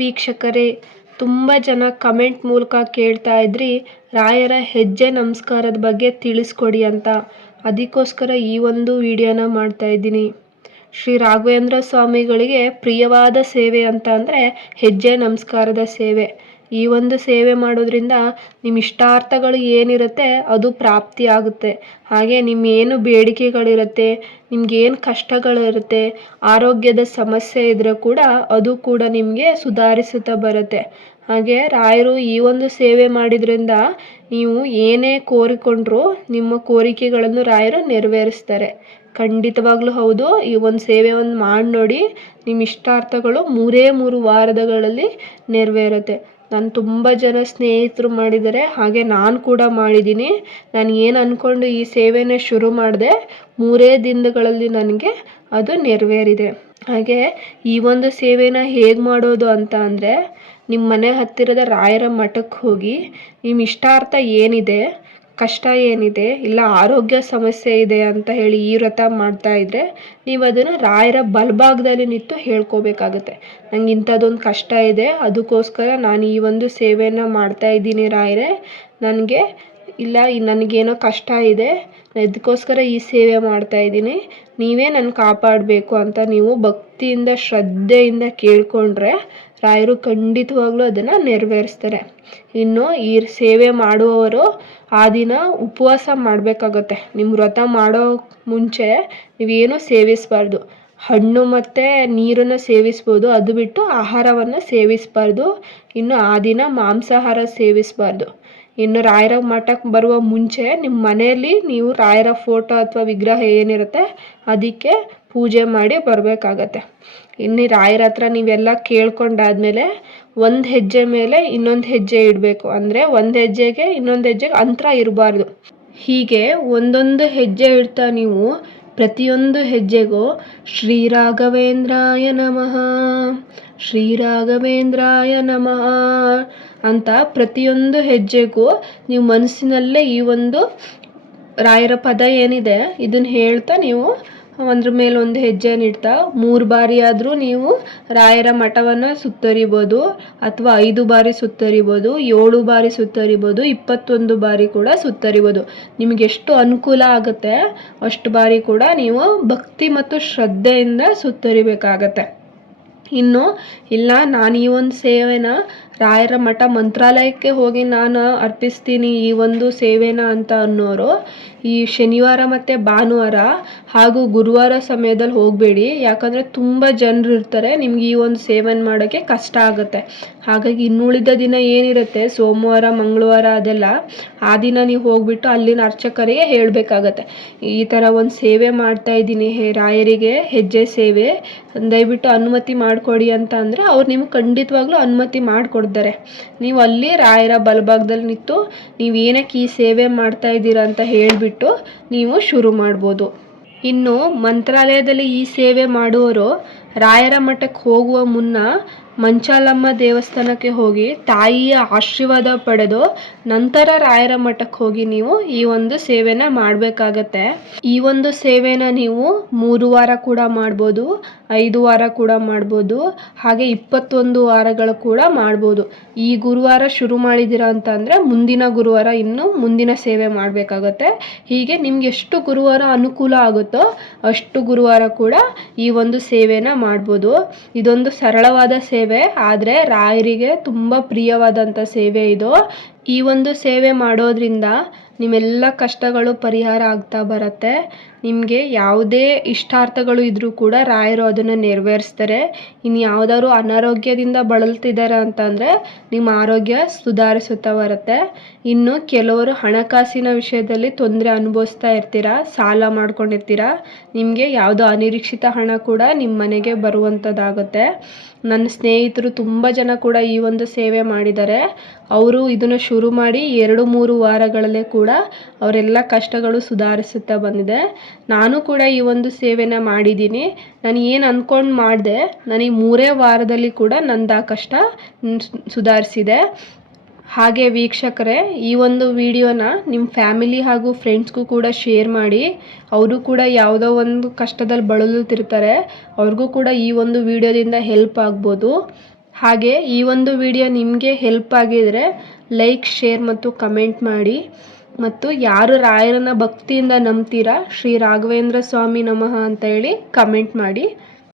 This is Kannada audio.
ವೀಕ್ಷಕರೇ, ತುಂಬ ಜನ ಕಮೆಂಟ್ ಮೂಲಕ ಕೇಳ್ತಾ ಇದ್ರಿ ರಾಯರ ಹೆಜ್ಜೆ ನಮಸ್ಕಾರದ ಬಗ್ಗೆ ತಿಳಿಸ್ಕೊಡಿ ಅಂತ. ಅದಕ್ಕೋಸ್ಕರ ಈ ಒಂದು ವಿಡಿಯೋನ ಮಾಡ್ತಾ ಇದ್ದೀನಿ. ಶ್ರೀ ರಾಘವೇಂದ್ರ ಸ್ವಾಮಿಗಳಿಗೆ ಪ್ರಿಯವಾದ ಸೇವೆ ಅಂತ ಅಂದರೆ ಹೆಜ್ಜೆ ನಮಸ್ಕಾರದ ಸೇವೆ. ಈ ಒಂದು ಸೇವೆ ಮಾಡೋದ್ರಿಂದ ನಿಮ್ಮ ಇಷ್ಟಾರ್ಥಗಳು ಏನಿರುತ್ತೆ ಅದು ಪ್ರಾಪ್ತಿ ಆಗುತ್ತೆ. ಹಾಗೆ ನಿಮ್ಮ ಏನು ಬೇಡಿಕೆಗಳಿರುತ್ತೆ, ನಿಮ್ಗೇನು ಕಷ್ಟಗಳಿರುತ್ತೆ, ಆರೋಗ್ಯದ ಸಮಸ್ಯೆ ಇದ್ದರೆ ಕೂಡ ಅದು ಕೂಡ ನಿಮಗೆ ಸುಧಾರಿಸುತ್ತಾ ಬರುತ್ತೆ. ಹಾಗೆ ರಾಯರು ಈ ಒಂದು ಸೇವೆ ಮಾಡಿದ್ರಿಂದ ನೀವು ಏನೇ ಕೋರಿಕೊಂಡ್ರೂ ನಿಮ್ಮ ಕೋರಿಕೆಗಳನ್ನು ರಾಯರು ನೆರವೇರಿಸ್ತಾರೆ. ಖಂಡಿತವಾಗ್ಲೂ ಹೌದು. ಈ ಒಂದು ಸೇವೆಯನ್ನು ಮಾಡಿ ನೋಡಿ, ನಿಮ್ಮ ಇಷ್ಟಾರ್ಥಗಳು 3 ವಾರಗಳಲ್ಲಿ ನೆರವೇರುತ್ತೆ. ನಾನು ತುಂಬ ಜನ ಸ್ನೇಹಿತರು ಮಾಡಿದ್ದಾರೆ, ಹಾಗೆ ನಾನು ಕೂಡ ಮಾಡಿದ್ದೀನಿ. ನಾನು ಏನು ಅಂದ್ಕೊಂಡು ಈ ಸೇವೆನ ಶುರು ಮಾಡಿದೆ, 3 ದಿನಗಳಲ್ಲಿ ನನಗೆ ಅದು ನೆರವೇರಿದೆ. ಹಾಗೆ ಈ ಒಂದು ಸೇವೆನ ಹೇಗೆ ಮಾಡೋದು ಅಂತ ಅಂದರೆ, ನಿಮ್ಮ ಮನೆ ಹತ್ತಿರದ ರಾಯರ ಮಠಕ್ಕೆ ಹೋಗಿ ನಿಮ್ಮ ಇಷ್ಟಾರ್ಥ ಏನಿದೆ, ಕಷ್ಟ ಏನಿದೆ, ಇಲ್ಲ ಆರೋಗ್ಯ ಸಮಸ್ಯೆ ಇದೆ ಅಂತ ಹೇಳಿ ಈ ವ್ರತ ಮಾಡ್ತಾಯಿದ್ರೆ ನೀವು ಅದನ್ನು ರಾಯರ ಬಲಭಾಗದಲ್ಲಿ ನಿಂತು ಹೇಳ್ಕೋಬೇಕಾಗತ್ತೆ. ನಂಗೆ ಇಂಥದ್ದೊಂದು ಕಷ್ಟ ಇದೆ, ಅದಕ್ಕೋಸ್ಕರ ನಾನು ಈ ಒಂದು ಸೇವೆಯನ್ನು ಮಾಡ್ತಾಯಿದ್ದೀನಿ ರಾಯರೇ. ನನಗೆ ನನಗೇನೋ ಕಷ್ಟ ಇದೆ, ಇದಕ್ಕೋಸ್ಕರ ಈ ಸೇವೆ ಮಾಡ್ತಾಯಿದ್ದೀನಿ, ನೀವೇ ನನ್ನ ಕಾಪಾಡಬೇಕು ಅಂತ ನೀವು ಭಕ್ತಿಯಿಂದ ಶ್ರದ್ಧೆಯಿಂದ ಕೇಳಿಕೊಂಡ್ರೆ ರಾಯರು ಖಂಡಿತವಾಗ್ಲೂ ಅದನ್ನು ನೆರವೇರಿಸ್ತಾರೆ. ಇನ್ನು ಈ ಸೇವೆ ಮಾಡುವವರು ಆ ದಿನ ಉಪವಾಸ ಮಾಡಬೇಕಾಗತ್ತೆ. ನಿಮ್ಮ ವ್ರತ ಮಾಡೋ ಮುಂಚೆ ನೀವೇನು ಸೇವಿಸಬಾರ್ದು. ಹಣ್ಣು ಮತ್ತು ನೀರನ್ನು ಸೇವಿಸ್ಬೋದು, ಅದು ಬಿಟ್ಟು ಆಹಾರವನ್ನು ಸೇವಿಸಬಾರ್ದು. ಇನ್ನು ಆ ದಿನ ಮಾಂಸಾಹಾರ ಸೇವಿಸಬಾರ್ದು. ಇನ್ನು ರಾಯರ ಮಠಕ್ಕೆ ಬರುವ ಮುಂಚೆ ನಿಮ್ಮ ಮನೆಯಲ್ಲಿ ನೀವು ರಾಯರ ಫೋಟೋ ಅಥವಾ ವಿಗ್ರಹ ಏನಿರುತ್ತೆ ಅದಕ್ಕೆ ಪೂಜೆ ಮಾಡಿ ಬರಬೇಕಾಗತ್ತೆ. ಇನ್ನು ರಾಯರ ಹತ್ರ ನೀವೆಲ್ಲ ಕೇಳ್ಕೊಂಡಾದ್ಮೇಲೆ ಒಂದು ಹೆಜ್ಜೆ ಮೇಲೆ ಇನ್ನೊಂದು ಹೆಜ್ಜೆ ಇಡಬೇಕು. ಅಂದರೆ ಒಂದು ಹೆಜ್ಜೆಗೆ ಇನ್ನೊಂದು ಹೆಜ್ಜೆಗೆ ಅಂತರ ಇರಬಾರ್ದು. ಹೀಗೆ ಒಂದೊಂದು ಹೆಜ್ಜೆ ಇಡ್ತಾ ನೀವು ಪ್ರತಿಯೊಂದು ಹೆಜ್ಜೆಗೂ ಶ್ರೀ ರಾಘವೇಂದ್ರಾಯ ನಮಃ, ಶ್ರೀ ರಾಘವೇಂದ್ರಾಯ ನಮಃ ಅಂತ ಪ್ರತಿಯೊಂದು ಹೆಜ್ಜೆಗೂ ನೀವು ಮನಸ್ಸಿನಲ್ಲೇ ಈ ಒಂದು ರಾಯರ ಪದ ಏನಿದೆ ಇದನ್ನು ಹೇಳ್ತಾ ನೀವು ಒಂದ್ರ ಮೇಲೆ ಒಂದು ಹೆಜ್ಜೆನ ಇಡ್ತಾ 3 ಬಾರಿ ಆದರೂ ನೀವು ರಾಯರ ಮಠವನ್ನು ಸುತ್ತರಿಬೋದು, ಅಥವಾ 5 ಬಾರಿ ಸುತ್ತರಿಬೋದು, 7 ಬಾರಿ ಸುತ್ತರಿಬೋದು, 21 ಬಾರಿ ಕೂಡ ಸುತ್ತರಿಬೋದು. ನಿಮಗೆ ಎಷ್ಟು ಅನುಕೂಲ ಆಗುತ್ತೆ ಅಷ್ಟು ಬಾರಿ ಕೂಡ ನೀವು ಭಕ್ತಿ ಮತ್ತು ಶ್ರದ್ಧೆಯಿಂದ ಸುತ್ತರಿಬೇಕಾಗತ್ತೆ. ಇನ್ನು ಇಲ್ಲ ನಾನು ಈ ಒಂದು ಸೇವೆನ ರಾಯರ ಮಠ ಮಂತ್ರಾಲಯಕ್ಕೆ ಹೋಗಿ ನಾನು ಅರ್ಪಿಸ್ತೀನಿ ಈ ಒಂದು ಸೇವೆನ ಅಂತ ಅನ್ನೋರು ಈ ಶನಿವಾರ ಮತ್ತು ಭಾನುವಾರ ಹಾಗೂ ಗುರುವಾರ ಸಮಯದಲ್ಲಿ ಹೋಗಬೇಡಿ. ಯಾಕಂದರೆ ತುಂಬ ಜನರು ಇರ್ತಾರೆ, ನಿಮ್ಗೆ ಈ ಒಂದು ಸೇವೆನ ಮಾಡೋಕ್ಕೆ ಕಷ್ಟ ಆಗುತ್ತೆ. ಹಾಗಾಗಿ ಇನ್ನುಳಿದ ದಿನ ಏನಿರುತ್ತೆ ಸೋಮವಾರ ಮಂಗಳವಾರ ಅದೆಲ್ಲ, ಆ ದಿನ ನೀವು ಹೋಗ್ಬಿಟ್ಟು ಅಲ್ಲಿನ ಅರ್ಚಕರಿಗೆ ಹೇಳಬೇಕಾಗತ್ತೆ, ಈ ಥರ ಒಂದು ಸೇವೆ ಮಾಡ್ತಾಯಿದ್ದೀನಿ ರಾಯರಿಗೆ ಹೆಜ್ಜೆ ಸೇವೆ, ದಯವಿಟ್ಟು ಅನುಮತಿ ಮಾಡಿಕೊಡಿ ಅಂತ ಅಂದರೆ ಅವ್ರು ನಿಮ್ಗೆ ಖಂಡಿತವಾಗ್ಲೂ ಅನುಮತಿ ಮಾಡಿಕೊಡ್ತಾರೆ. ನೀವು ಅಲ್ಲಿ ರಾಯರ ಬಲಭಾಗದಲ್ಲಿ ನಿಂತು ನೀವು ಏನಕ್ಕೆ ಈ ಸೇವೆ ಮಾಡ್ತಾಯಿದ್ದೀರಾ ಅಂತ ಹೇಳಿಬಿಟ್ಟು ನೀವು ಶುರು ಮಾಡ್ಬೋದು. ಇನ್ನು ಮಂತ್ರಾಲಯದಲ್ಲಿ ಈ ಸೇವೆ ಮಾಡುವವರು ರಾಯರ ಮಠಕ್ಕೆ ಹೋಗುವ ಮುನ್ನ ಮಂಚಾಲಮ್ಮ ದೇವಸ್ಥಾನಕ್ಕೆ ಹೋಗಿ ತಾಯಿಯ ಆಶೀರ್ವಾದ ಪಡೆದು ನಂತರ ರಾಯರ ಮಠಕ್ಕೆ ಹೋಗಿ ನೀವು ಈ ಒಂದು ಸೇವೆನ ಮಾಡಬೇಕಾಗತ್ತೆ. ಈ ಒಂದು ಸೇವೆನ ನೀವು 3 ವಾರ ಕೂಡ ಮಾಡ್ಬೋದು, 5 ವಾರ ಕೂಡ ಮಾಡ್ಬೋದು, ಹಾಗೆ 21 ವಾರಗಳು ಕೂಡ ಮಾಡ್ಬೋದು. ಈ ಗುರುವಾರ ಶುರು ಮಾಡಿದ್ದೀರಾ ಅಂತ ಅಂದರೆ ಮುಂದಿನ ಗುರುವಾರ ಇನ್ನು ಮುಂದಿನ ಸೇವೆ ಮಾಡಬೇಕಾಗತ್ತೆ. ಹೀಗೆ ನಿಮ್ಗೆ ಎಷ್ಟು ಗುರುವಾರ ಅನುಕೂಲ ಆಗುತ್ತೋ ಅಷ್ಟು ಗುರುವಾರ ಕೂಡ ಈ ಒಂದು ಸೇವೆನ ಮಾಡ್ಬೋದು. ಇದೊಂದು ಸರಳವಾದ ಸೇವೆ, ಆದರೆ ರಾಯರಿಗೆ ತುಂಬ ಪ್ರಿಯವಾದಂಥ ಸೇವೆ ಇದು. ಈ ಒಂದು ಸೇವೆ ಮಾಡೋದ್ರಿಂದ ನಿಮ್ಮೆಲ್ಲ ಕಷ್ಟಗಳು ಪರಿಹಾರ ಆಗ್ತಾ ಬರುತ್ತೆ. ನಿಮಗೆ ಯಾವುದೇ ಇಷ್ಟಾರ್ಥಗಳು ಇದ್ದರೂ ಕೂಡ ರಾಯರು ಅದನ್ನು ನೆರವೇರಿಸ್ತಾರೆ. ಇನ್ನು ಯಾವುದಾದ್ರು ಅನಾರೋಗ್ಯದಿಂದ ಬಳಲ್ತಿದ್ದಾರೆ ಅಂತಂದರೆ ನಿಮ್ಮ ಆರೋಗ್ಯ ಸುಧಾರಿಸುತ್ತಾ ಬರುತ್ತೆ. ಇನ್ನು ಕೆಲವರು ಹಣಕಾಸಿನ ವಿಷಯದಲ್ಲಿ ತೊಂದರೆ ಅನುಭವಿಸ್ತಾ ಇರ್ತೀರ, ಸಾಲ ಮಾಡ್ಕೊಂಡಿರ್ತೀರ, ನಿಮಗೆ ಯಾವುದೋ ಅನಿರೀಕ್ಷಿತ ಹಣ ಕೂಡ ನಿಮ್ಮ ಮನೆಗೆ ಬರುವಂಥದ್ದಾಗುತ್ತೆ. ನನ್ನ ಸ್ನೇಹಿತರು ತುಂಬ ಜನ ಕೂಡ ಈ ಒಂದು ಸೇವೆ ಮಾಡಿದ್ದಾರೆ. ಅವರು ಇದನ್ನು ಶುರು ಮಾಡಿ 2-3 ವಾರಗಳಲ್ಲೇ ಕೂಡ ಅವರೆಲ್ಲ ಕಷ್ಟಗಳು ಸುಧಾರಿಸುತ್ತಾ ಬಂದಿದೆ. ನಾನು ಕೂಡ ಈ ಒಂದು ಸೇವೆನ ಮಾಡಿದ್ದೀನಿ. ನಾನು ಏನು ಅಂದ್ಕೊಂಡು ಮಾಡಿದೆ, ನನಗೆ 3 ವಾರದಲ್ಲಿ ಕೂಡ ನಂದು ಆ ಕಷ್ಟ ಸುಧಾರಿಸಿದೆ. ಹಾಗೆ ವೀಕ್ಷಕರೇ, ಈ ಒಂದು ವಿಡಿಯೋನ ನಿಮ್ಮ ಫ್ಯಾಮಿಲಿ ಹಾಗೂ ಫ್ರೆಂಡ್ಸ್ಗೂ ಕೂಡ ಶೇರ್ ಮಾಡಿ. ಅವರು ಕೂಡ ಯಾವುದೋ ಒಂದು ಕಷ್ಟದಲ್ಲಿ ಬಳಲುತ್ತಿರ್ತಾರೆ, ಅವ್ರಿಗೂ ಕೂಡ ಈ ಒಂದು ವಿಡಿಯೋದಿಂದ ಹೆಲ್ಪ್ ಆಗ್ಬೋದು. ಹಾಗೆ ಈ ಒಂದು ವಿಡಿಯೋ ನಿಮಗೆ ಹೆಲ್ಪ್ ಆಗಿದರೆ ಲೈಕ್, ಶೇರ್ ಮತ್ತು ಕಮೆಂಟ್ ಮಾಡಿ. ಮತ್ತು ಯಾರು ರಾಯರನ್ನ ಭಕ್ತಿಯಿಂದ ನಂಬ್ತೀರಾ ಶ್ರೀ ರಾಘವೇಂದ್ರ ಸ್ವಾಮಿ ನಮಃ ಅಂತ ಹೇಳಿ ಕಮೆಂಟ್ ಮಾಡಿ.